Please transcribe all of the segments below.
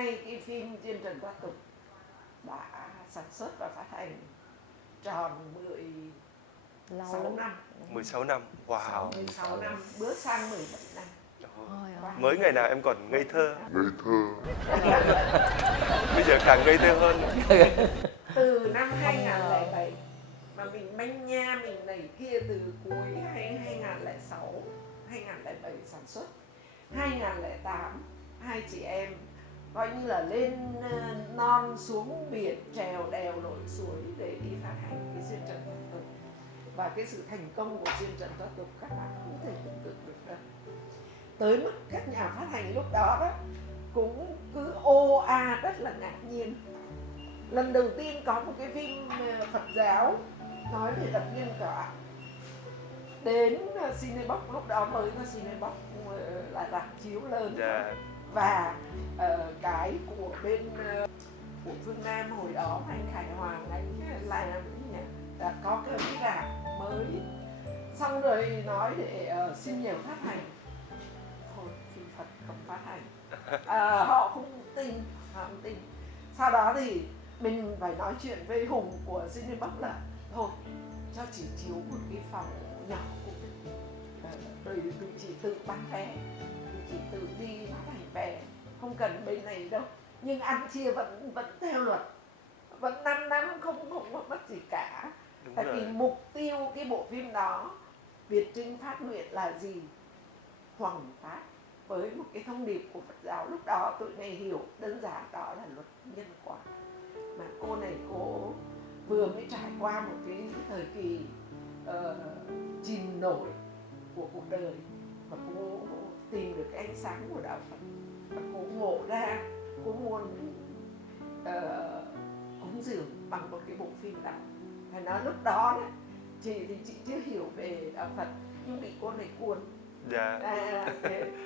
nay cái phim Diên Trần Thoát Tục đã sản xuất và phát hành tròn 16 năm. 16 năm, wow. 16 năm, bước sang 17 năm. Mới ngày nào em còn ngây thơ. Bây giờ càng ngây thơ hơn. Từ năm 2007 mà mình manh nha mình nảy kia từ cuối 2006, 2007 sản xuất. 2008 hai chị em coi như là lên non xuống biển, trèo đèo lội suối để đi phát hành cái Diên Trần Thoát Tục. Và cái sự thành công của Diên Trần Thoát Tục các bạn không thể tưởng tượng được đâu. Tới mức các nhà phát hành lúc đó cũng cứ ô a rất là ngạc nhiên. Lần đầu tiên có một cái phim Phật giáo nói về lập nhân quả đến Cinebox, lúc đó mới có Cinebox là rạp chiếu lớn. Và cái của bên của Phương Nam hồi đó anh Khải Hoàng anh làm đã có cái rạp mới, xong rồi nói để xin nhờ phát hành, thôi phim Phật không phát hành. Họ không tin. Sau đó thì mình phải nói chuyện với Hùng của Cinebox là thôi cho chị chiếu một cái phòng nhỏ của mình, rồi tụi chị tự bán vé, tụi chị tự đi phát hành vé, không cần bên này đâu, nhưng ăn chia vẫn theo luật, vẫn 5 năm không mất gì cả. Tại vì mục tiêu cái bộ phim đó Việt Trinh phát nguyện là gì? Hoằng pháp với một cái thông điệp của Phật giáo. Lúc đó tụi này hiểu đơn giản đó là luật nhân quả. Mà cô này cô vừa mới trải qua một cái thời kỳ chìm nổi của cuộc đời, và cô tìm được cái ánh sáng của đạo Phật, và cô ngộ ra cô muốn cúng dường bằng một cái bộ phim đó. Phải nói lúc đó chị thì chị chưa hiểu về đạo Phật, nhưng bị cô này cuốn.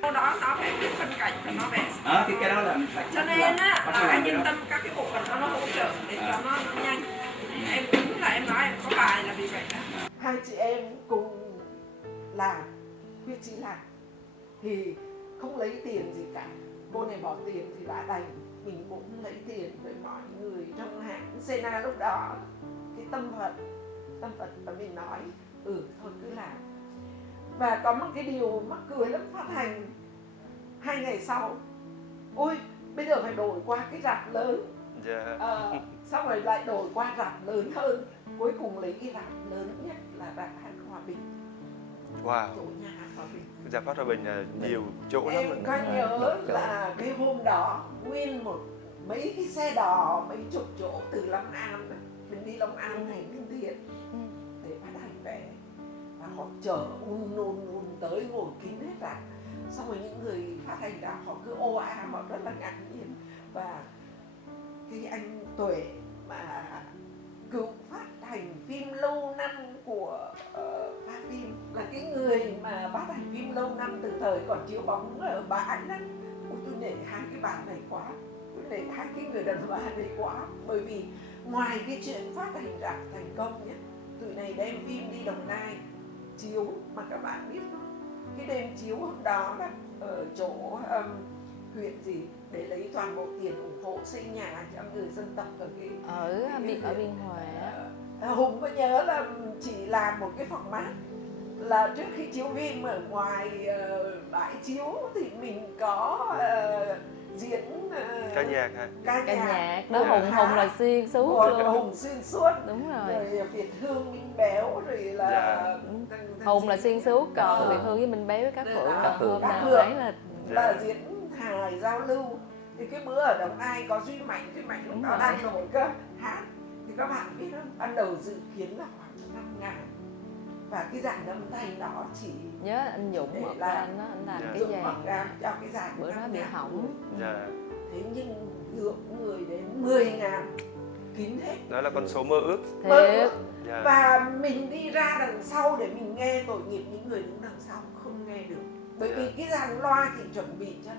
Sau đó nó phải biết phân cảnh và nó vẽ. Thì cái đó là cho nên là anh yên tâm các cái bộ phận đó nó hỗ trợ để cho nó nhanh. Em đúng là em nói có bài là vì vậy đó. Hai chị em cùng làm, quyết chí làm thì không lấy tiền gì cả. Cô này bỏ tiền thì đã đành, mình cũng lấy tiền với mọi người trong hãng Sena lúc đó, cái tâm Phật, và mình nói thôi cứ làm. Và có một cái điều mắc cười lắm, phát hành 2 ngày sau, ôi bây giờ phải đổi qua cái rạp lớn. Xong rồi lại đổi qua rạp lớn hơn, cuối cùng lấy cái rạp lớn nhất là rạp Hát Hòa Bình. Wow. Chỗ nhà Hát Hòa Bình. Rạp Hát Hòa Bình là nhiều chỗ lắm. Em có nhớ là cái hôm đó nguyên mấy cái xe đò, mấy chục chỗ từ Long An, mình đi Long An thành Ninh Thiện để phát hành vé, và họ chở un tới ngồi kín hết rạp. Xong rồi những người phát hành ra họ cứ ô a, họ rất là ngạc nhiên. Và cái anh Tuệ mà cựu phát hành phim lâu năm của Pha Phim, là cái người mà phát hành phim lâu năm từ thời còn chiếu bóng ở bãi đó. Tôi nể hai cái bạn này quá, tôi nể hai cái người đàn bà này quá. Bởi vì ngoài cái chuyện phát hành rạp thành công nhé, tụi này đem phim đi Đồng Nai chiếu, mà các bạn biết không, cái đêm chiếu hôm đó ở chỗ huyện gì để lấy toàn bộ tiền ủng hộ xây nhà cho người dân tộc ở Biên Hòa. Hùng có nhớ là chỉ làm một cái phòng mát, là trước khi chiếu phim ở ngoài bãi chiếu thì mình có diễn ca nhạc hả? Ca nhạc đó. Hùng là xuyên suốt luôn. Hùng xuyên suốt. Đúng rồi. Rồi Việt Hương, Minh Béo, rồi là Hùng là xuyên suốt, còn Việt Hương với Minh Béo với các Phượng nào đấy là diễn hài giao lưu. Thì cái bữa ở Đồng Nai có Duy Mạnh lúc đó đang nổi cơ hát. Thì các bạn biết không, ban đầu dự kiến là khoảng 5.000, và cái dàn âm thanh đó chỉ nhớ anh Dũng một anh đó, anh làm cái dàn cho cái dàn bữa đó bị hỏng. Thế nhưng lượng người đến 10.000 kín hết. Đó là con số mơ ước. Thiệt. Và mình đi ra đằng sau để mình nghe tội nghiệp những người đứng đằng sau không nghe được. Bởi vì cái dàn loa thì chuẩn bị cho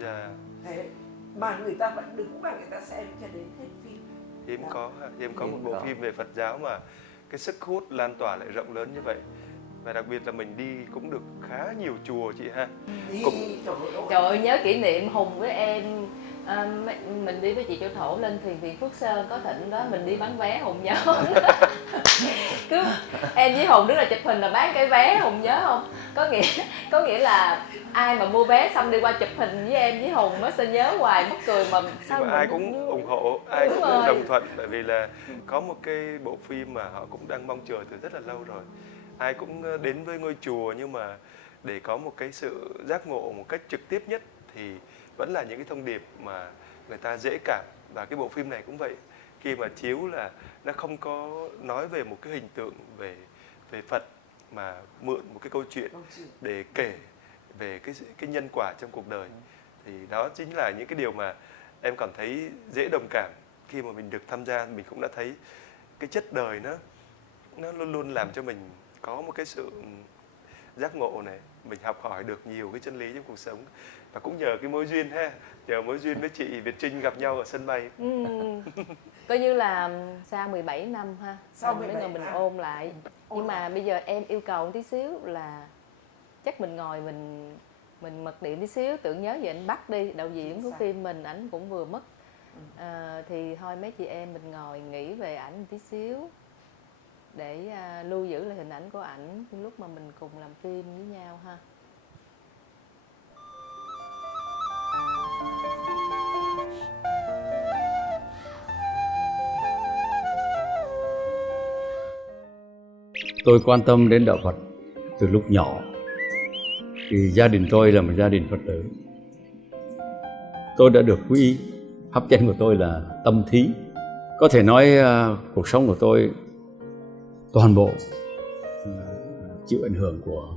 5.000. Thế mà người ta vẫn đứng và người ta xem cho đến hết phim. Hiếm có một bộ phim về Phật giáo mà cái sức hút lan tỏa lại rộng lớn như vậy. Và đặc biệt là mình đi cũng được khá nhiều chùa chị ha. Trời ơi, nhớ kỷ niệm Hùng với em Mình đi với chị Châu Thổ lên thuyền Phước Sơn có thỉnh đó, mình đi bán vé Hùng nhớ không? Cứ em với Hùng đứng là chụp hình là bán cái vé, Hùng nhớ không? Có nghĩa là ai mà mua vé xong đi qua chụp hình với em với Hùng nó sẽ nhớ hoài, mắc cười mà sao ai cũng ủng hộ, ai Đúng cũng rồi. đồng thuận, bởi vì là có một cái bộ phim mà họ cũng đang mong chờ từ rất là lâu rồi. Ai cũng đến với ngôi chùa, nhưng mà để có một cái sự giác ngộ một cách trực tiếp nhất thì vẫn là những cái thông điệp mà người ta dễ cảm. Và cái bộ phim này cũng vậy, khi mà chiếu là nó không có nói về một cái hình tượng về Phật, mà mượn một cái câu chuyện để kể về cái nhân quả trong cuộc đời. Thì đó chính là những cái điều mà em cảm thấy dễ đồng cảm. Khi mà mình được tham gia, mình cũng đã thấy cái chất đời nó luôn luôn làm cho mình có một cái sự giác ngộ này, mình học hỏi được nhiều cái chân lý trong cuộc sống. Và cũng nhờ cái mối duyên ha, nhờ mối duyên với chị Việt Trinh gặp nhau ở sân bay. Coi như là sau 17 năm ha, Sau mấy 17 người mình năm. ôn lại. Nhưng mà bây giờ em yêu cầu một tí xíu là chắc mình ngồi mình mặc niệm tí xíu, tưởng nhớ về anh Bắc đi, đạo diễn của phim mình, ảnh cũng vừa mất. Thì thôi mấy chị em mình ngồi nghĩ về ảnh một tí xíu để lưu giữ lại hình ảnh của ảnh lúc mà mình cùng làm phim với nhau ha. Tôi quan tâm đến đạo Phật từ lúc nhỏ. Thì gia đình tôi là một gia đình Phật tử. Tôi đã được quy pháp danh của tôi là tâm thí. Có thể nói cuộc sống của tôi toàn bộ chịu ảnh hưởng của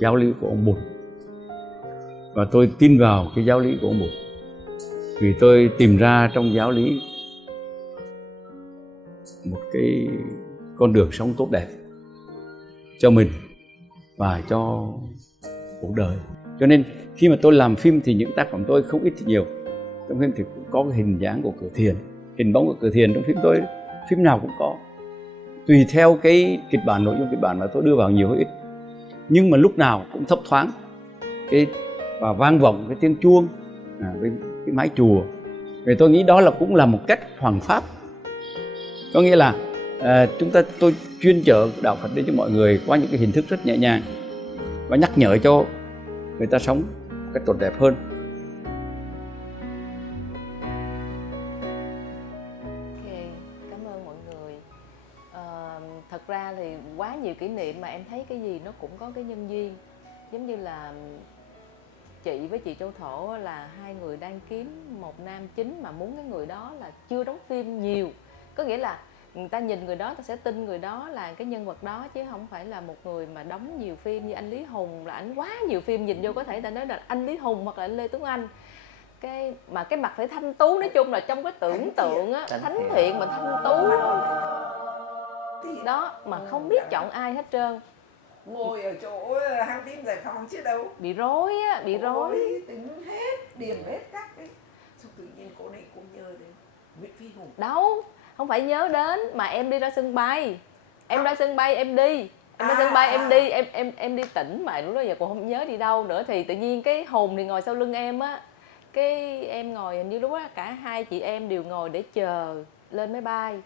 giáo lý của ông Bụt. Và tôi tin vào cái giáo lý của ông Bụt. Vì tôi tìm ra trong giáo lý một cái con đường sống tốt đẹp cho mình và cho cuộc đời. Cho nên khi mà tôi làm phim thì những tác phẩm tôi không ít thì nhiều. Trong phim thì cũng có cái hình dáng của cửa thiền, hình bóng của cửa thiền trong phim tôi, phim nào cũng có. Tùy theo cái kịch bản, nội dung kịch bản mà tôi đưa vào nhiều hay ít. Nhưng mà lúc nào cũng thấp thoáng và vang vọng cái tiếng chuông với cái mái chùa. Vì tôi nghĩ đó là cũng là một cách hoằng pháp. Có nghĩa là tôi chuyên chở đạo Phật đến cho mọi người qua những cái hình thức rất nhẹ nhàng và nhắc nhở cho người ta sống một cách tốt đẹp hơn. Ok, cảm ơn mọi người. Thật ra thì quá nhiều kỷ niệm mà em thấy cái gì nó cũng có cái nhân duyên. Giống như là chị với chị Châu Thổ là hai người đang kiếm một nam chính mà muốn cái người đó là chưa đóng phim nhiều. Có nghĩa là người ta nhìn người đó ta sẽ tin người đó là cái nhân vật đó, chứ không phải là một người mà đóng nhiều phim như anh Lý Hùng, là ảnh quá nhiều phim, nhìn vô có thể ta nói là anh Lý Hùng hoặc là anh Lê Tuấn Anh. Cái mặt phải thanh tú, nói chung là trong cái tưởng tượng á, thánh thiện mà thanh tú đó, mà không biết chọn ai hết trơn. Ngồi ở chỗ hang phim Giải Phóng chứ đâu. Bị rối á, bị rối. Tính hết, điểm hết các cái. Xong tự nhiên cô này cũng nhớ đến Nguyễn Phi Hùng. Đâu, không phải nhớ đến mà em đi ra sân bay. Em ra sân bay em đi. Em ra sân bay em đi, em đi tỉnh mà lúc đó giờ cũng không nhớ đi đâu nữa, thì tự nhiên cái Hùng thì ngồi sau lưng em á. Cái em ngồi, hình như lúc đó cả hai chị em đều ngồi để chờ lên máy bay.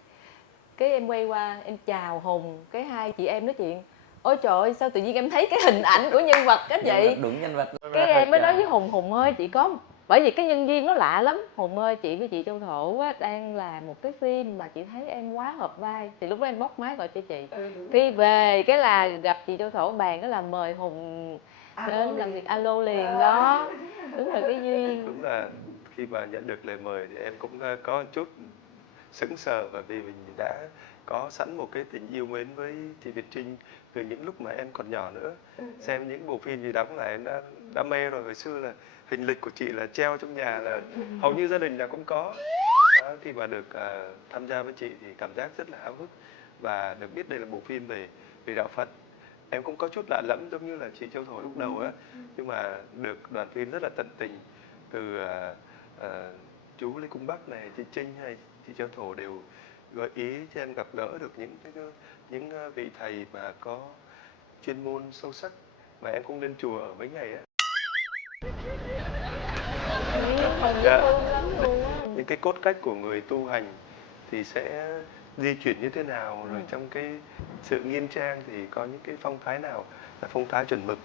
Cái em quay qua em chào Hùng, cái hai chị em nói chuyện. Ôi trời ơi, sao tự nhiên em thấy cái hình ảnh của nhân vật á chị. Đúng nhân vật. Cái em mới nói với Hùng, Hùng ơi chị có, bởi vì cái nhân duyên nó lạ lắm. Hùng ơi, chị với chị Châu Thổ á, đang làm một cái phim mà chị thấy em quá hợp vai. Thì lúc đó em bóc máy gọi cho chị. Khi về cái là gặp chị Châu Thổ bàn, cái là mời Hùng đến làm việc alo liền đó. Đúng là cái duyên. Đúng là khi mà nhận được lời mời thì em cũng có một chút sững sờ, bởi vì mình đã có sẵn một cái tình yêu mến với chị Việt Trinh từ những lúc mà em còn nhỏ nữa. Xem những bộ phim gì đóng là em đã mê rồi. Hồi xưa là hình lịch của chị là treo trong nhà, là hầu như gia đình nào cũng có. Đó, khi mà được tham gia với chị thì cảm giác rất là háo hức, và được biết đây là bộ phim về đạo Phật. Em cũng có chút lạ lẫm giống như là chị Châu Thổ lúc đầu á, nhưng mà được đoàn phim rất là tận tình, từ chú Lê Cung Bắc này, chị Trinh hay chị Châu Thổ đều gợi ý cho em gặp gỡ được những vị thầy mà có chuyên môn sâu sắc, mà em cũng lên chùa ở mấy ngày á. Hùng Dạ. dễ thương lắm luôn á. Những cái cốt cách của người tu hành thì sẽ di chuyển như thế nào, rồi trong cái sự nghiêm trang thì có những cái phong thái nào là phong thái chuẩn mực.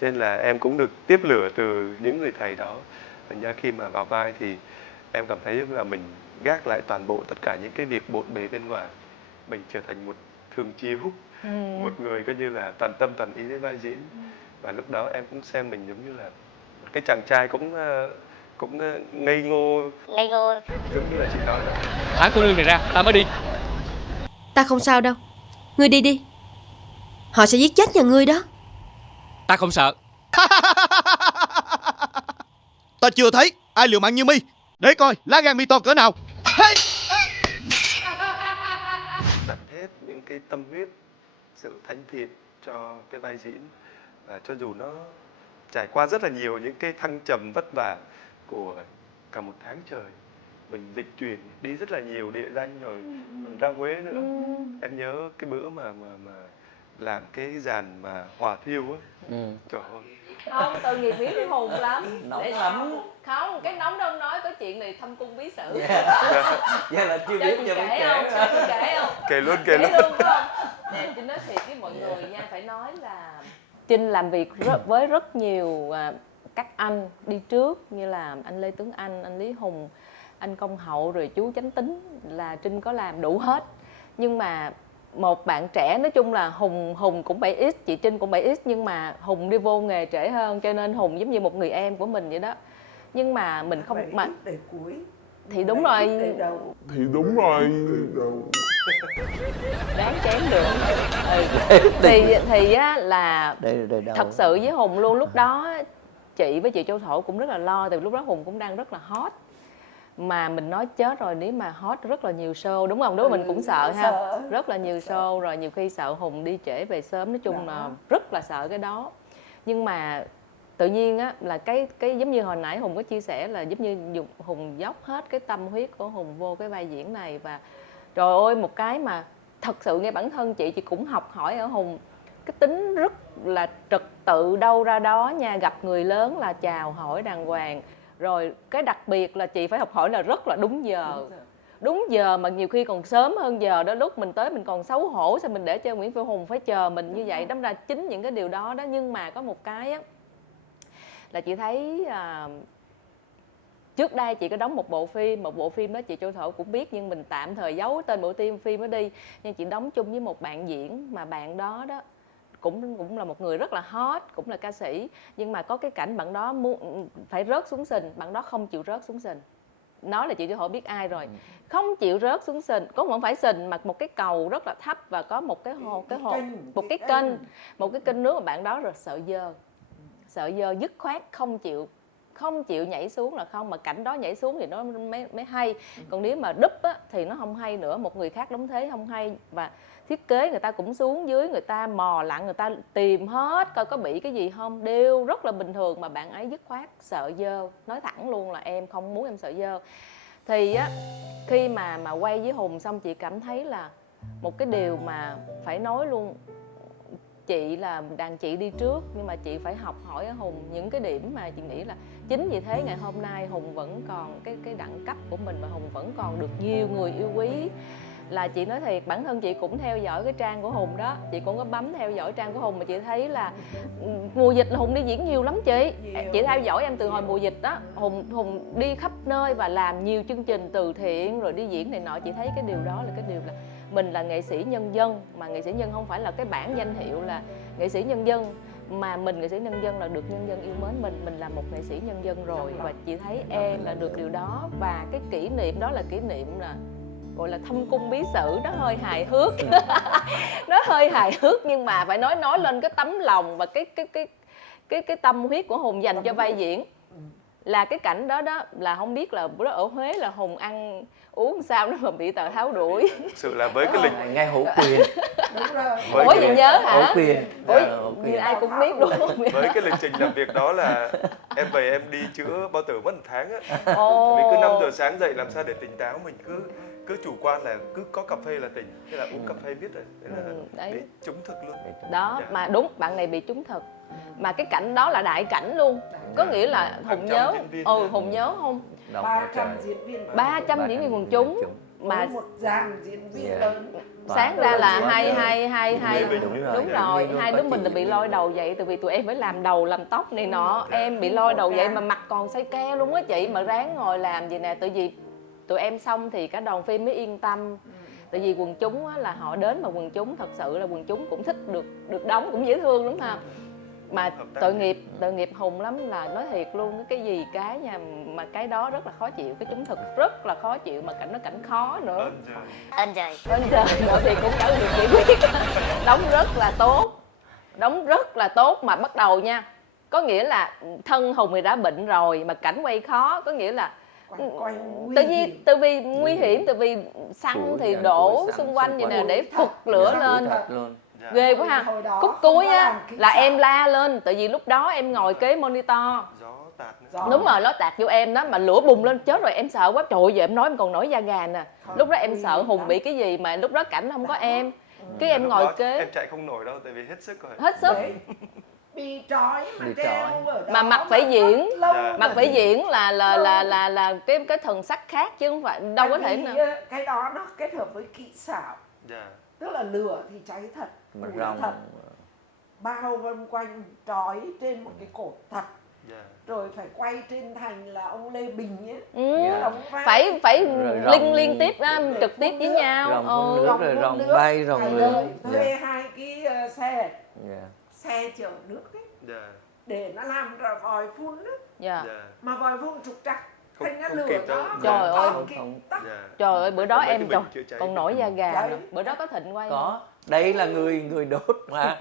Cho nên là em cũng được tiếp lửa từ những người thầy đó. Thành ra khi mà vào vai thì em cảm thấy là mình gác lại toàn bộ tất cả những cái việc bộn bề bên ngoài. Mình trở thành một thường chiếu, một người coi như là toàn tâm toàn ý đến vai diễn. Và lúc đó em cũng xem mình giống như là một cái chàng trai cũng ngây ngô giống như là chị nói đó. Thả cô nương này ra, ta mới đi. Ta không sao đâu. Ngươi đi đi. Họ sẽ giết chết nhà ngươi đó. Ta không sợ. Ta chưa thấy ai liều mạng như mi. Để coi lá gan mi to cỡ nào. Đặt hết những cái tâm huyết, sự thánh thiện cho cái vai diễn. Và cho dù nó trải qua rất là nhiều những cái thăng trầm vất vả của cả một tháng trời, mình dịch chuyển đi rất là nhiều địa danh rồi ra Huế nữa. Em nhớ cái bữa mà làm cái dàn mà hòa thiêu á. Trời ơi. Không, tội nghiệp Miến với Hùng lắm. Nóng lắm. Không, cái nóng đâu nói có chuyện này thâm cung bí sử. Vậy là chưa biết giờ mới Kể kể. không? Kể không? Kể luôn. Dễ thương phải không? Nè, Trinh nói thiệt với mọi người nha, phải nói là Trinh làm việc với rất nhiều các anh đi trước, như là anh Lê Tuấn Anh, anh Lý Hùng, anh Công Hậu, rồi chú Chánh Tính, là Trinh có làm đủ hết. Nhưng mà một bạn trẻ, nói chung là Hùng cũng 7X, chị Trinh cũng 7X, nhưng mà Hùng đi vô nghề trễ hơn, cho nên Hùng giống như một người em của mình vậy đó. Nhưng mà mình không mà để cuối thì đúng rồi, đáng chém được. Thì á là thật sự với Hùng luôn, lúc đó chị với chị Châu Thổ cũng rất là lo, từ lúc đó Hùng cũng đang rất là hot. Mà mình nói chết rồi, nếu mà hot rất là nhiều show, đúng không? Đúng, mình cũng sợ ha. Rất là nhiều show, rồi nhiều khi sợ Hùng đi trễ về sớm, nói chung là rất là sợ cái đó. Nhưng mà tự nhiên á là cái giống như hồi nãy Hùng có chia sẻ là giống như Hùng dốc hết cái tâm huyết của Hùng vô cái vai diễn này. Và trời ơi, một cái mà thật sự ngay bản thân chị cũng học hỏi ở Hùng, cái tính rất là trật tự đâu ra đó nha, gặp người lớn là chào hỏi đàng hoàng. Rồi cái đặc biệt là chị phải học hỏi là rất là đúng giờ. Đúng giờ mà nhiều khi còn sớm hơn giờ đó, lúc mình tới mình còn xấu hổ, sao mình để cho Nguyễn Phi Hùng phải chờ mình như vậy. Đâm ra chính những cái điều đó đó. Nhưng mà có một cái á là chị thấy trước đây chị có đóng một bộ phim đó chị Châu Thổ cũng biết, nhưng mình tạm thời giấu tên bộ phim đó đi. Nhưng chị đóng chung với một bạn diễn, mà bạn đó đó cũng là một người rất là hot, cũng là ca sĩ. Nhưng mà có cái cảnh bạn đó phải rớt xuống sình, bạn đó không chịu rớt xuống sình. Nói là chị Châu Thổ biết ai rồi. Không chịu rớt xuống sình, có không phải sình mà một cái cầu rất là thấp, và có một cái kênh nước mà bạn đó rồi sợ dơ dứt khoát không chịu nhảy xuống là không. Mà cảnh đó nhảy xuống thì nó mới hay, còn nếu mà đúp á thì nó không hay nữa, một người khác đóng thế không hay. Và thiết kế người ta cũng xuống dưới, người ta mò lặn, người ta tìm hết coi có bị cái gì không, đều rất là bình thường. Mà bạn ấy dứt khoát sợ dơ, nói thẳng luôn là em không muốn em sợ dơ. Thì á khi mà quay với Hùng xong, chị cảm thấy là một cái điều mà phải nói luôn, chị là đàn chị đi trước, nhưng mà chị phải học hỏi ở Hùng những cái điểm mà chị nghĩ là chính vì thế ngày hôm nay Hùng vẫn còn cái đẳng cấp của mình, và Hùng vẫn còn được nhiều người yêu quý. Là chị nói thiệt, bản thân chị cũng theo dõi cái trang của Hùng đó, chị cũng có bấm theo dõi trang của Hùng, mà chị thấy là mùa dịch là Hùng đi diễn nhiều lắm chị. Chị theo dõi em từ hồi mùa dịch đó, Hùng đi khắp nơi và làm nhiều chương trình từ thiện rồi đi diễn này nọ. Chị thấy cái điều đó là cái điều là mình là nghệ sĩ nhân dân, mà nghệ sĩ nhân không phải là cái bảng danh hiệu là nghệ sĩ nhân dân, mà mình nghệ sĩ nhân dân là được nhân dân yêu mến mình là một nghệ sĩ nhân dân rồi. Và chị thấy em là được điều đó, và cái kỷ niệm đó là kỷ niệm là gọi là thâm cung bí sử, nó hơi hài hước. Nó hơi hài hước, nhưng mà phải nói lên cái tấm lòng và cái tâm huyết của Hùng dành cho vai diễn. Là cái cảnh đó đó là không biết là bữa đó ở Huế là Hùng ăn uống sao nó mà bị Tào Tháo đuổi. Thực sự là với cái lịch Ngay hữu quyền. Đúng rồi. Ủa gì nhớ hả? Hữu quyền. Như ai cũng biết đúng không? với cái lịch trình làm việc đó là em về em đi chữa bao tử mất 1 tháng á. Mình cứ 5 giờ sáng dậy làm sao để tỉnh táo, mình cứ cứ chủ quan là cứ có cà phê là tỉnh, thế là uống cà phê biết rồi, thế là đấy. bị trúng thực luôn. Đó, Dạ. mà đúng, bạn này bị trúng thực. Mà cái cảnh đó là đại cảnh luôn. Có nghĩa là Hùng nhớ, Hùng nhớ không? 300 diễn viên 300 diễn viên quần chúng mà mà một dàn diễn viên Dạ. lớn. sáng ra là hai Đúng rồi. đúng rồi, hai đứa mình là bị lôi đầu vậy, tại vì tụi em phải làm đầu làm tóc này nọ, em bị lôi đầu vậy mà mặt còn say ke luôn á chị, mà ráng ngồi làm gì nè, tại vì tụi em xong thì cả đoàn phim mới yên tâm. Tại vì quần chúng á, là họ đến mà quần chúng thật sự là quần chúng cũng thích được đóng, cũng dễ thương đúng không? Mà tội nghiệp Hùng lắm, là nói thiệt luôn, cái gì cái nha, mà cái đó rất là khó chịu, cái trúng thực rất là khó chịu, mà cảnh khó nữa. Ơn trời. Ơn trời nữa thì cũng chẳng được chỉ biết. Đóng rất là tốt mà bắt đầu nha, có nghĩa là thân Hùng thì đã bệnh rồi mà cảnh quay khó, có nghĩa là tự vì nguy hiểm, tại vì xăng thì đổ xung quanh vậy nè để phụt lửa lên. Dạ. Ghê quá ha. Khúc cuối á là em la lên, tại vì lúc đó em ngồi kế monitor. Gió tạt nữa. Đúng rồi, nó tạt vô em đó, mà lửa bùng lên chết rồi, em sợ quá. Trời ơi, giờ em nói em còn nổi da gà nè. Lúc đó em sợ Hùng bị cái gì, mà lúc đó cảnh không có em. Cái em Lúc ngồi đó kế em chạy không nổi đâu, tại vì hết sức rồi. hết sức. Bị trói mà Bị treo trói. ở đó Mà mặt phải diễn, lâu Dạ. mặt phải diễn là cái thần sắc khác chứ không phải đâu có thể nào. cái đó nó kết hợp với kỹ xảo, Dạ. tức là lửa thì cháy thật, Mà củi rồng thật, bao vây quanh trói trên một cái cột thật, Dạ. rồi phải quay trên thành là ông Lê Bình ấy, Ừ. đóng vai Phải Rồi rồng- liên tiếp trực tiếp với nhau. Rồng phun nước rồi phun rồng nước, bay rồng phải lửa. thuê hai cái xe Dạ. xe chở nước ấy, Dạ. để nó làm ra vòi phun nước, Dạ. Dạ. mà vòi phun trục trặc, Không- thành ra không lửa kịp đâu. nó Trời ơi. không kịp tắt. Dạ. Trời ơi, bữa đó Mấy cái em bình chữa cháy. còn nổi da gà Cháy. nè. Bữa đó có Thịnh quay Có, đây là người đốt mà.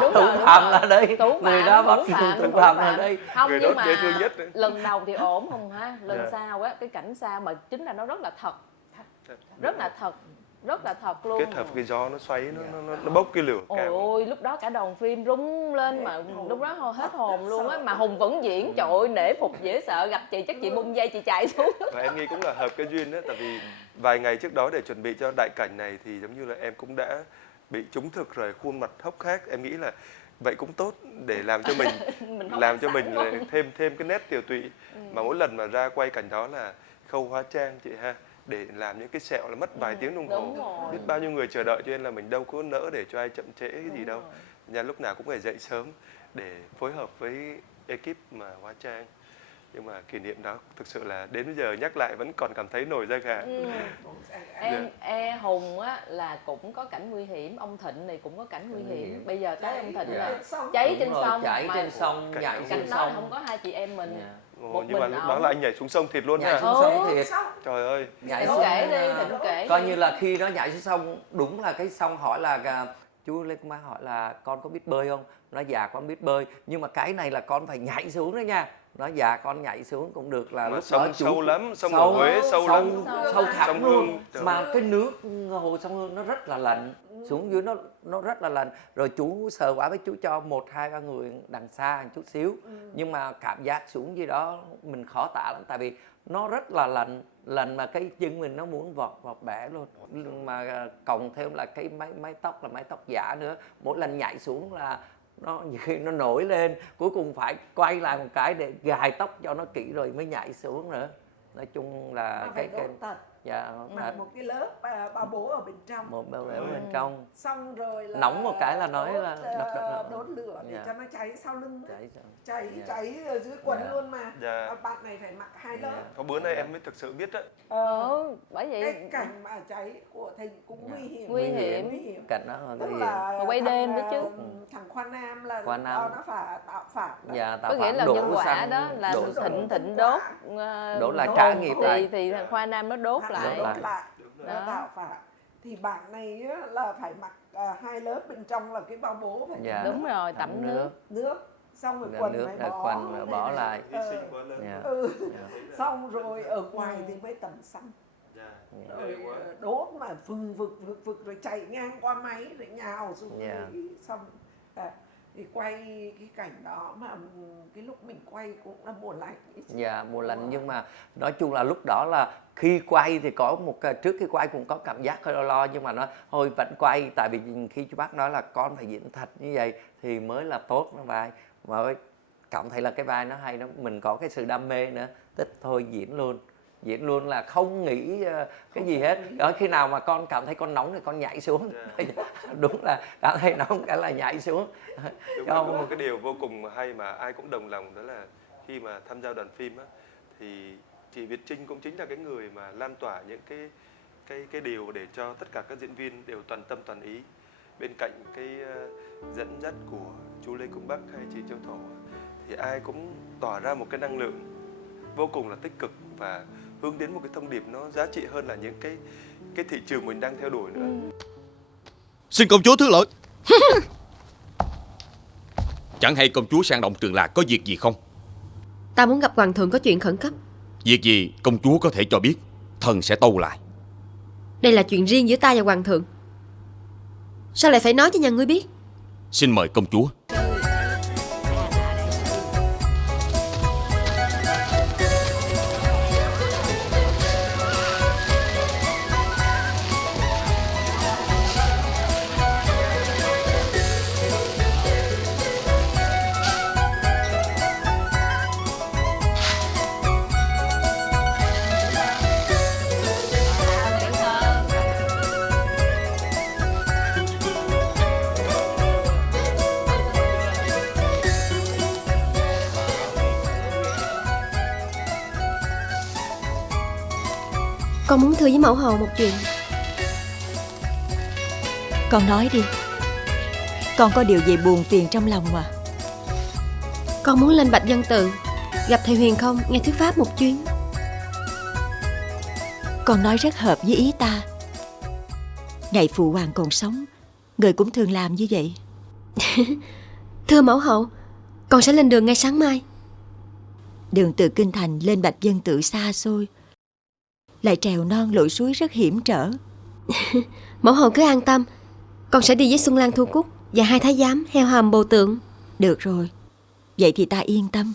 đúng Thủ rồi, đúng phạm rồi. là đây, Thủ người phạm, đó bắt thủ phạm, thủ thủ phạm phạm. là đây. Không, Người nhưng đốt mà dễ thương nhất đấy. lần đầu thì ổn không ha, lần Dạ. sau á, cái cảnh sau mà chính là nó rất là thật, rất là thật luôn. Kết hợp cái gió nó xoáy, nó bốc cái lửa Ôi cao. ôi, lúc đó cả đoàn phim rung lên mà lúc đó hết hồn luôn á, mà Hùng vẫn diễn, trời ơi, nể phục dễ sợ, gặp chị chắc chị bung dây chị chạy xuống. Và em nghĩ cũng là hợp cái duyên đó, tại vì vài ngày trước đó để chuẩn bị cho đại cảnh này thì giống như là em cũng đã bị trúng thực rồi, khuôn mặt hốc hác. Em nghĩ là vậy cũng tốt để làm cho mình không làm cho sẵn mình luôn. thêm cái nét tiều tụy. Mà mỗi lần mà ra quay cảnh đó là khâu hóa trang chị ha, để làm những cái sẹo là mất vài tiếng đồng hồ, đúng rồi. biết bao nhiêu người chờ đợi, cho nên là mình đâu có nỡ để cho ai chậm trễ cái gì đâu. Nhà lúc nào cũng phải dậy sớm để phối hợp với ekip mà hóa trang. Nhưng mà kỷ niệm đó thực sự là đến bây giờ nhắc lại vẫn còn cảm thấy nổi da gà. Hùng á là cũng có cảnh nguy hiểm, ông Thịnh này cũng có cảnh nguy hiểm. Bây giờ tới ông Thịnh Dạ. là cháy trên Đúng rồi, sông, Chảy mà trên sông, cảnh nhảy đó cảnh xuống đó sông. không có hai chị em mình. Dạ. Một Nhưng mà mình lúc ổng. đó là anh nhảy xuống sông thiệt luôn Nhảy ha. xuống sông thiệt. Trời ơi. Nhảy Thịnh xuống kể đi, Thịnh kể coi đi. như là khi nó nhảy xuống sông, đúng là cái sông hỏi là chú Lê Công An hỏi là con có biết bơi không, nó dạ con biết bơi, nhưng mà cái này là con phải nhảy xuống đó nha. Nó dạ con nhảy xuống cũng được, là Mà lúc sông đó chú sâu lắm, sông ở Huế sâu lắm. sâu thẳm Sông luôn. Hương, trời Mà cái nước hồ sông Hương nó rất là lạnh, xuống dưới nó rất là lạnh. Rồi chú sợ quá với chú cho 1, 2, 3 người đằng xa một chút xíu, nhưng mà cảm giác xuống dưới đó mình khó tả lắm, tại vì nó rất là lạnh mà cái chân mình nó muốn vọt bẻ luôn. Mà cộng thêm là cái mái tóc là mái tóc giả nữa, mỗi lần nhảy xuống là nó nhiều khi nó nổi lên, cuối cùng phải quay lại một cái để gài tóc cho nó kỹ rồi mới nhảy xuống nữa. Nói chung là Mà phải đốt thật, dạ mặc một cái lớp bao bố ở bên trong, một bèo béo bên trong, xong rồi là nóng một cái là nói đốt, là đốt lửa để Dạ. cho nó cháy sau lưng ấy. cháy cháy cháy ở dưới quần Dạ. luôn mà. Dạ. Bạn này phải mặc 2 lớp. Dạ. Có bữa nay em mới thực sự biết đó. Bởi vậy Cái cảnh mà cháy của Thịnh cũng nguy hiểm. Nguy hiểm. cảnh đó là Tức nguy hiểm. là Mà quay đêm nữa chứ. Thằng Khoa Nam là Khoa Nam. nó phải tạo phản đó. Dạ, tạo có nghĩa phản là đổ nhân quả xăng, đó là đổ Thịnh xăng. đốt Đốt lại trả nghiệp lại. thì thằng Khoa Nam nó đốt Thằng lại. đốt lại Đó. nó tạo phản. Thì bạn này á, là phải mặc 2 lớp, bên trong là cái bao bố phải Dạ. Đúng rồi, tẩm nước. nước, xong rồi Là quần nước phải là bỏ quần này bỏ này. lại. Dạ. Xong rồi ở ngoài thì mới tẩm xăng, rồi đốt mà phừng vực rồi chạy ngang qua máy rồi nhào xuống Dạ. đấy. Xong thì quay cái cảnh đó mà cái lúc mình quay cũng là mùa lạnh ấy chứ. Dạ, mùa lạnh, nhưng mà nói chung là lúc đó là khi quay thì có một trước khi quay cũng có cảm giác hơi lo, nhưng mà nó thôi vẫn quay, tại vì khi chú bác nói là con phải diễn thật như vậy thì mới là tốt nó vai, mà cảm thấy là cái vai nó hay, nó mình có cái sự đam mê nữa, tức thôi diễn luôn là không nghĩ cái gì hết. Đó, khi nào mà con cảm thấy con nóng thì con nhảy xuống. Đúng là cảm thấy nóng cái là nhảy xuống. Đúng là có một cái điều vô cùng hay mà ai cũng đồng lòng, đó là khi mà tham gia đoàn phim á, thì chị Việt Trinh cũng chính là cái người mà lan tỏa những cái điều để cho tất cả các diễn viên đều toàn tâm toàn ý. Bên cạnh cái dẫn dắt của chú Lê Công Bắc hay chị Châu Thổ thì ai cũng tỏa ra một cái năng lượng vô cùng là tích cực và hướng đến một cái thông điệp nó giá trị hơn là những cái thị trường mình đang theo đuổi nữa. Xin công chúa thứ lỗi. Chẳng hay công chúa sang động Trường Lạc có việc gì không? Ta muốn gặp hoàng thượng có chuyện khẩn cấp. Việc gì công chúa có thể cho biết, thần sẽ tâu lại. Đây là chuyện riêng giữa ta và hoàng thượng. Sao lại phải nói cho nhà ngươi biết? Xin mời công chúa. Con muốn thưa với mẫu hầu một chuyện. Con nói đi. Con có điều gì buồn phiền trong lòng mà. Con muốn lên Bạch Văn Tự gặp thầy Huyền Không nghe thuyết pháp một chuyến. Con nói rất hợp với ý ta. Ngày phụ hoàng còn sống, người cũng thường làm như vậy. Thưa mẫu hậu, con sẽ lên đường ngay sáng mai. Đường từ kinh thành lên Bạch Vân Tự xa xôi, lại trèo non lội suối rất hiểm trở. Mẫu hậu cứ an tâm, con sẽ đi với Xuân Lan Thu Cúc và hai thái giám Heo Hầm Bồ Tượng. Được rồi, vậy thì ta yên tâm.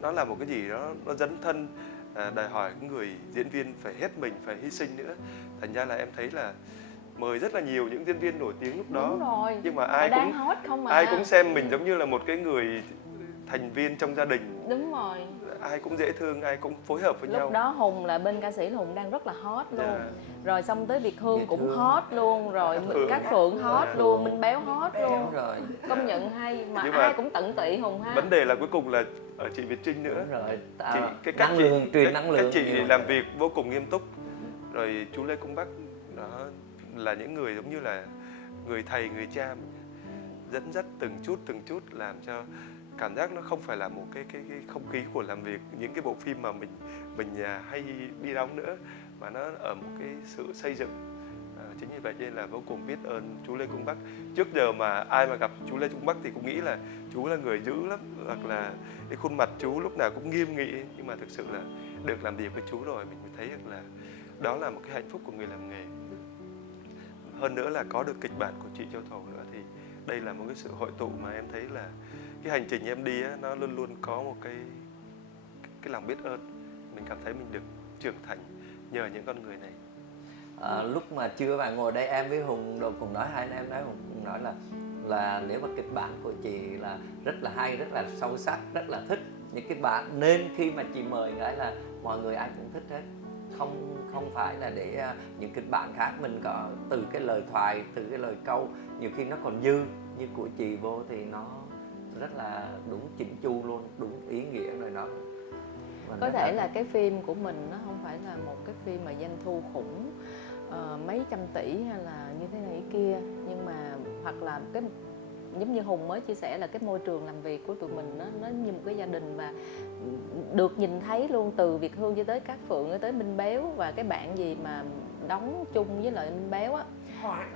Nó là một cái gì đó nó dấn thân, đòi hỏi người diễn viên phải hết mình, phải hy sinh nữa. Thành ra là em thấy là mời rất là nhiều những diễn viên nổi tiếng lúc đó. Đúng rồi. Nhưng mà ai cũng xem mình giống như là một cái người thành viên trong gia đình. Đúng rồi. Ai cũng dễ thương, ai cũng phối hợp với nhau. Lúc đó Hùng là bên ca sĩ Hùng đang rất là hot luôn. Yeah. Rồi xong tới Việt Hương cũng hot luôn, rồi các Phượng hot luôn, Minh Béo hot luôn. Đúng rồi. Công nhận hay mà Nhưng ai mà cũng tận tụy Hùng ha. vấn đề là cuối cùng là ở chị Việt Trinh nữa. Đúng rồi. Cái năng lượng, truyền năng lượng. Cách chị làm việc vô cùng nghiêm túc. Rồi chú Lê Công Bắc đó là những người giống như là người thầy, người cha dẫn dắt từng chút làm cho cảm giác nó không phải là một cái không khí của làm việc những cái bộ phim mà mình hay đi đóng nữa, mà nó ở một cái sự xây dựng. Chính như vậy nên là vô cùng biết ơn chú Lê Công Bắc. Trước giờ mà ai mà gặp chú Lê Công Bắc thì cũng nghĩ là chú là người dữ lắm, hoặc là cái khuôn mặt chú lúc nào cũng nghiêm nghị, nhưng mà thực sự là được làm việc với chú rồi mình mới thấy được là đó là một cái hạnh phúc của người làm nghề. Hơn nữa là có được kịch bản của chị Châu Thổ nữa, thì đây là một cái sự hội tụ mà em thấy là cái hành trình em đi á, nó luôn luôn có một cái lòng biết ơn. Mình cảm thấy mình được trưởng thành nhờ những con người này. Lúc mà chưa bạn ngồi đây em với Hùng đồ cùng nói, hai anh em nói, Hùng nói là nếu mà kịch bản của chị là rất là hay, rất là sâu sắc, rất là thích những kịch bản, nên khi mà chị mời cái là mọi người ai cũng thích hết. Không phải là để những kịch bản khác mình có từ cái lời thoại, từ cái lời câu nhiều khi nó còn dư, như của chị vô thì nó rất là đúng chỉnh chu luôn, đúng ý nghĩa rồi đó. Có thể là cái phim của mình nó không phải là một cái phim mà doanh thu khủng mấy trăm tỷ hay là như thế này kia, nhưng mà hoặc là cái giống như Hùng mới chia sẻ là cái môi trường làm việc của tụi mình nó như một cái gia đình, và được nhìn thấy luôn từ Việt Hương cho tới Cát Phượng cho tới Minh Béo, và cái bạn gì mà đóng chung với lại Minh Béo á, Hoàng,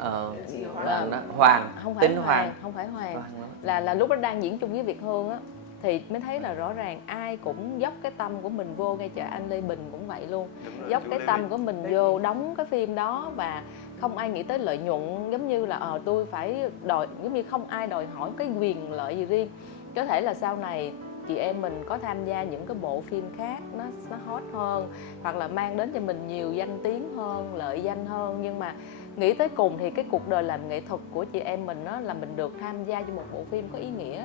không phải Tính Hoàng, không phải Hoàng, là lúc đó đang diễn chung với Việt Hương á, thì mới thấy là rõ ràng ai cũng dốc cái tâm của mình vô, ngay cả anh Lê Bình cũng vậy luôn, dốc cái tâm của mình vô đóng cái phim đó, và không ai nghĩ tới lợi nhuận, giống như là tôi phải đòi, giống như không ai đòi hỏi cái quyền lợi gì riêng. Có thể là sau này chị em mình có tham gia những cái bộ phim khác nó hot hơn, hoặc là mang đến cho mình nhiều danh tiếng hơn, lợi danh hơn, nhưng mà nghĩ tới cùng thì cái cuộc đời làm nghệ thuật của chị em mình đó là mình được tham gia cho một bộ phim có ý nghĩa.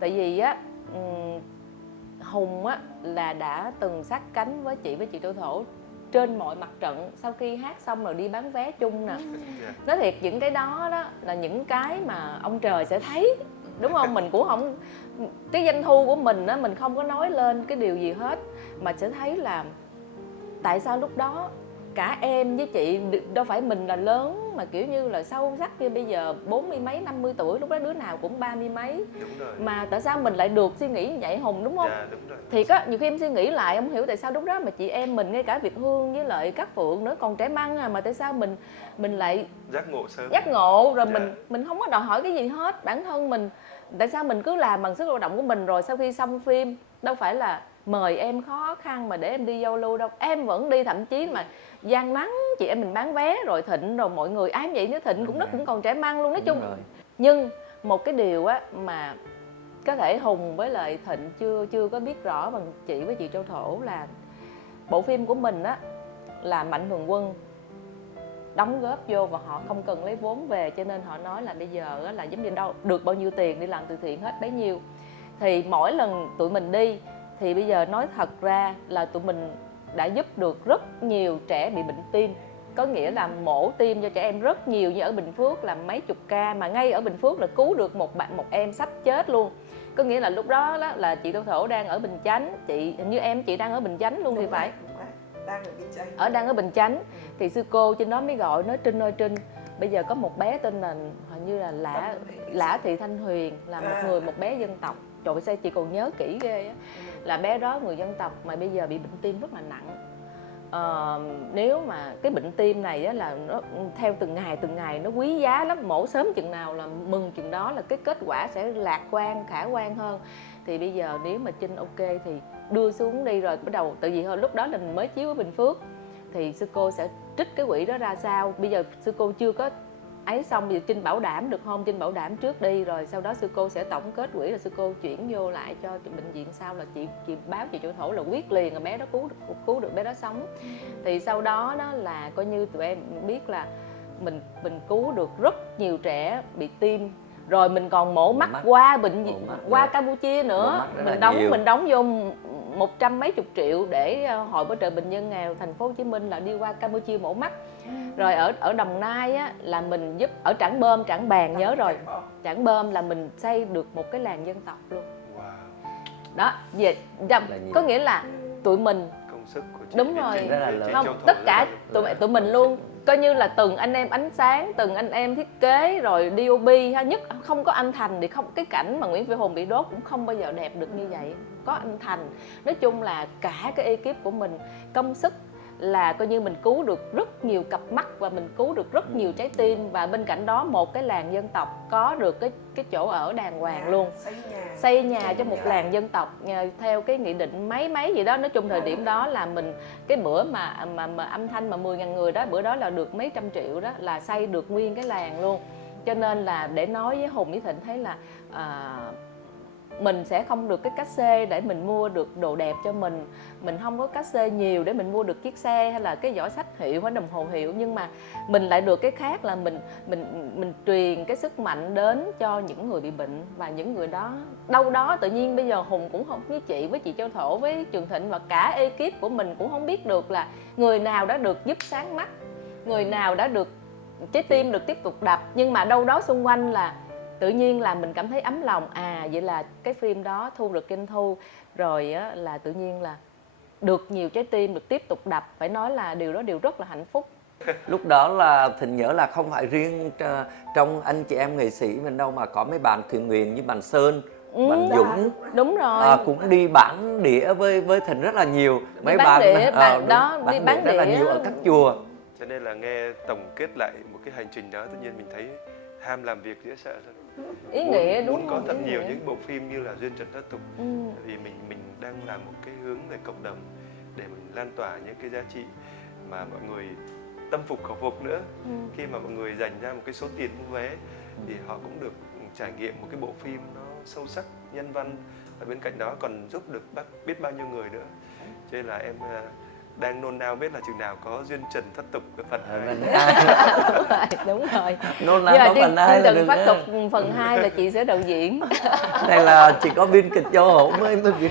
Tại vì á Hùng á là đã từng sát cánh với chị Châu Thổ trên mọi mặt trận. Sau khi hát xong rồi đi bán vé chung nè, nói thiệt những cái đó đó là những cái mà ông trời sẽ thấy, đúng không? Mình cũng không, cái doanh thu của mình á mình không có nói lên cái điều gì hết, mà sẽ thấy là tại sao lúc đó cả em với chị, đâu phải mình là lớn mà kiểu như là sâu sắc như bây giờ 40 mấy 50 tuổi, lúc đó đứa nào cũng 30 mấy. Đúng rồi. Mà tại sao mình lại được suy nghĩ như vậy Hùng, đúng không? Dạ, đúng rồi. Thiệt á, nhiều khi em suy nghĩ lại em không hiểu tại sao lúc đó mà chị em mình, ngay cả Việt Hương với lại Cát Phượng nữa, còn trẻ măng mà tại sao mình lại Giác ngộ sớm. giác ngộ rồi. Dạ. Mình không có đòi hỏi cái gì hết. Bản thân mình tại sao mình cứ làm bằng sức lao động của mình, rồi sau khi xong phim đâu phải là mời em khó khăn mà để em đi giao lưu đâu, em vẫn đi, thậm chí mà gian nắng chị em mình bán vé rồi Thịnh rồi mọi người ai vậy nữa, Thịnh cũng nó cũng còn trẻ măng luôn, nói chung. Nhưng một cái điều á mà có thể Hùng với lại Thịnh chưa có biết rõ bằng chị với chị Châu Thổ là bộ phim của mình á là Mạnh Thường Quân đóng góp vô và họ không cần lấy vốn về, cho nên họ nói là bây giờ á là giống như đâu được bao nhiêu tiền đi làm từ thiện hết bấy nhiêu. Thì mỗi lần tụi mình đi thì bây giờ nói thật ra là tụi mình đã giúp được rất nhiều trẻ bị bệnh tim. Có nghĩa là mổ tim cho trẻ em rất nhiều, như ở Bình Phước là mấy chục ca, mà ngay ở Bình Phước là cứu được một em sắp chết luôn. Có nghĩa là lúc đó là chị Châu Thổ đang ở Bình Chánh, hình như chị đang ở Bình Chánh luôn thì phải. Đang ở Bình Chánh. Đang ở Bình Chánh. Thì sư cô trên đó mới gọi nói Trinh ơi Trinh, bây giờ có một bé tên là hình như là Lã Thị Thanh Huyền, là một bé dân tộc. Trời ơi sao chị còn nhớ kỹ ghê á. Là bé đó người dân tộc mà bây giờ bị bệnh tim rất là nặng. Nếu mà cái bệnh tim này á, là nó theo từng ngày nó quý giá lắm, mổ sớm chừng nào là mừng chừng đó, là cái kết quả sẽ lạc quan, khả quan hơn. Thì bây giờ nếu mà Trinh ok thì đưa xuống đi, rồi bắt đầu tại vì lúc đó là mình mới chiếu ở Bình Phước thì sư cô sẽ trích cái quỹ đó ra sao. Bây giờ sư cô chưa có ấy xong, bây giờ Trinh bảo đảm được không? Trinh bảo đảm trước đi, rồi sau đó sư cô sẽ tổng kết quỹ, rồi sư cô chuyển vô lại cho bệnh viện sau, là chị báo chị Châu Thổ là quyết liền, rồi bé đó cứu được bé đó sống. Thì sau đó đó là coi như tụi em biết là mình cứu được rất nhiều trẻ bị tim, rồi mình còn mổ mắt qua qua Campuchia nữa. Mình đóng vô 100 mấy chục triệu để Hội Bảo trợ Bệnh nhân nghèo thành phố Hồ Chí Minh là đi qua Campuchia mổ mắt. Rồi ở Đồng Nai á là mình giúp, ở Trảng Bom, Trảng Bàng nhớ rồi, Trảng Bom là mình xây được một cái làng dân tộc luôn. Đó, về có nghĩa là tụi mình công sức của chị. Đúng rồi. Không, Châu tất Thổ cả tụi mình luôn, coi như là từng anh em ánh sáng, từng anh em thiết kế, rồi DOP ha, nhất không có anh Thành thì không, cái cảnh mà Nguyễn Phi Hùng bị đốt cũng không bao giờ đẹp được như vậy. Có anh Thành, nói chung là cả cái ekip của mình công sức là coi như mình cứu được rất nhiều cặp mắt và mình cứu được rất nhiều trái tim, và bên cạnh đó một cái làng dân tộc có được cái chỗ ở đàng hoàng luôn, xây nhà cho một làng dân tộc theo cái nghị định mấy gì đó. Nói chung thời điểm đó là mình, cái bữa mà âm thanh mà 10.000 người đó, bữa đó là được mấy trăm triệu đó, là xây được nguyên cái làng luôn. Cho nên là để nói với Hùng với Thịnh thấy là mình sẽ không được cái cát xê để mình mua được đồ đẹp cho mình không có cát xê nhiều để mình mua được chiếc xe hay là cái giỏ sách hiệu hay đồng hồ hiệu, nhưng mà mình lại được cái khác là mình truyền cái sức mạnh đến cho những người bị bệnh, và những người đó đâu đó tự nhiên bây giờ Hùng cũng không, với chị Châu Thổ với Trường Thịnh và cả ekip của mình cũng không biết được là người nào đã được giúp sáng mắt, người nào đã được trái tim được tiếp tục đập, nhưng mà đâu đó xung quanh là tự nhiên là mình cảm thấy ấm lòng. Vậy là cái phim đó thu được doanh thu rồi á, là tự nhiên là được nhiều trái tim được tiếp tục đập, phải nói là điều đó rất là hạnh phúc. Lúc đó là Thịnh nhớ là không phải riêng trong anh chị em nghệ sĩ mình đâu, mà có mấy bạn thiện nguyện như bạn Sơn, bạn Dũng, đúng rồi, cũng đi bán đĩa với Thịnh rất là nhiều. Mấy bán bạn đĩa, đi bán đĩa rất là nhiều ở các chùa. Cho nên là nghe tổng kết lại một cái hành trình đó, tự nhiên mình thấy ham làm việc dễ sợ rồi. Ý nghĩa đúng muốn có thật nhiều những bộ phim như là Duyên Trần Thoát Tục. Vì mình đang làm một cái hướng về cộng đồng để mình lan tỏa những cái giá trị mà mọi người tâm phục khẩu phục nữa. Khi mà mọi người dành ra một cái số tiền mua vé thì họ cũng được trải nghiệm một cái bộ phim nó sâu sắc, nhân văn, và bên cạnh đó còn giúp được biết bao nhiêu người nữa. Cho nên là em đang nôn nao biết là chừng nào có duyên trần thoát tục cái phần 2. Đúng rồi. Nôn Nhưng mà nao có phần 2 là đừng đừng phát tục phần 2 là chị sẽ đạo diễn. Này là chỉ có biên kịch Châu Hổ mới biên.